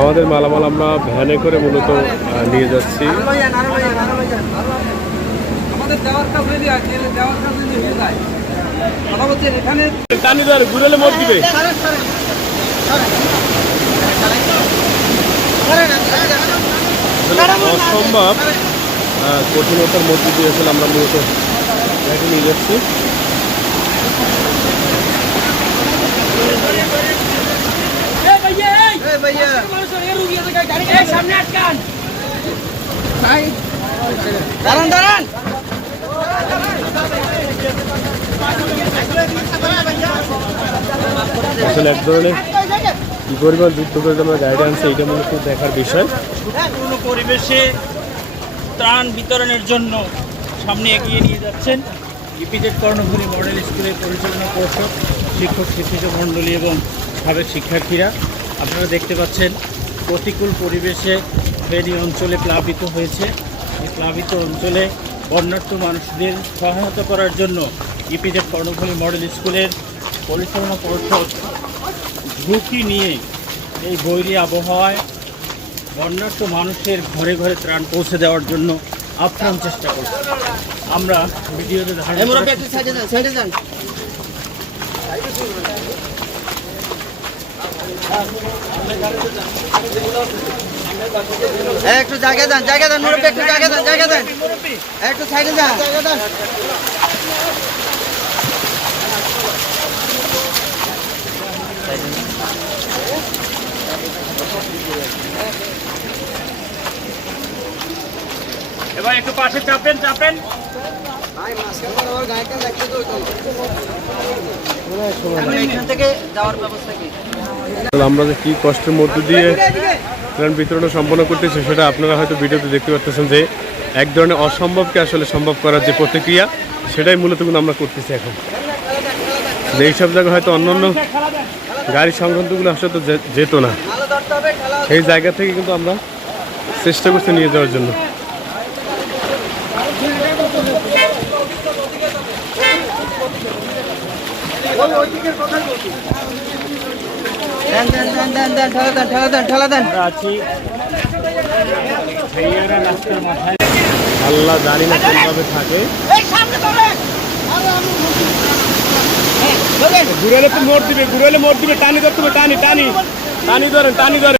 আমাদের মালামাল আমরা ভ্যানে করে মূলত নিয়ে যাচ্ছি। হয়ে হয়ে ঘুরেলে দিবে। অসম্ভব কঠিনতার মধ্যে দিয়ে আসলে আমরা মূলত নিয়ে যাচ্ছি। দাঁড়ান দাঁড়ান আসলে এক ধরনের কি পরিমাণ যুদ্ধ করে আমরা গাড়ি আনছি মূলত দেখার বিষয়। পূর্ণ পরিবেশে ত্রাণ বিতরণের জন্য সামনে এগিয়ে নিয়ে যাচ্ছেন ইপিজেড কর্ণফুলী মডেল স্কুলের পরিচালনা পর্ষদ, শিক্ষক শিক্ষিত মণ্ডলী এবং সাবেক শিক্ষার্থীরা। আপনারা দেখতে পাচ্ছেন প্রতিকূল পরিবেশে ফেনী অঞ্চলে প্লাবিত হয়েছে। এই প্লাবিত অঞ্চলে বন্যার্থ মানুষদের সহায়তা করার জন্য ইপিজেড কর্ণফুলী মডেল স্কুলের পরিচালনা পর্ষদ ঝুঁকি নিয়ে এই বৈরী আবহাওয়ায় বন্যার্থ মানুষের ঘরে ঘরে ত্রাণ পৌঁছে দেওয়ার জন্য আপ্রাণ চেষ্টা করছি। আমরা ভিডিওতে ধারণ একটু জায়গা দেন জায়গা দেন মুরব্বী একটু জায়গা দেন জায়গা দেন। একটু সাইডে যান জায়গা দেন। এবার একটু পাশে চাপেন চাপেন। এখান থেকে যাওয়ার ব্যবস্থা কি? আমরা যে কী কষ্টের মধ্য দিয়ে ত্রাণ বিতরণটা সম্পন্ন করতেছি সেটা আপনারা হয়তো ভিডিওতে দেখতে পাচ্ছেন যে এক ধরনের অসম্ভবকে আসলে সম্ভব করার যে প্রতিক্রিয়া, সেটাই মূলত কিন্তু আমরা করতেছি এখন। যে এইসব জায়গায় হয়তো অন্য অন্য গাড়ি সংক্রান্তগুলো আসলে তো যেত না। সেই জায়গা থেকে কিন্তু আমরা চেষ্টা করছি নিয়ে যাওয়ার জন্য। দেন দেন দেন আল্লাহ জানি না কোনভাবে থাকে। ঘুরালে তো মোড় দিবে ঘুরালে মোড় দিবে টানি ধরতে হবে টানি টানি। টানি ধরেন টানি ধরেন।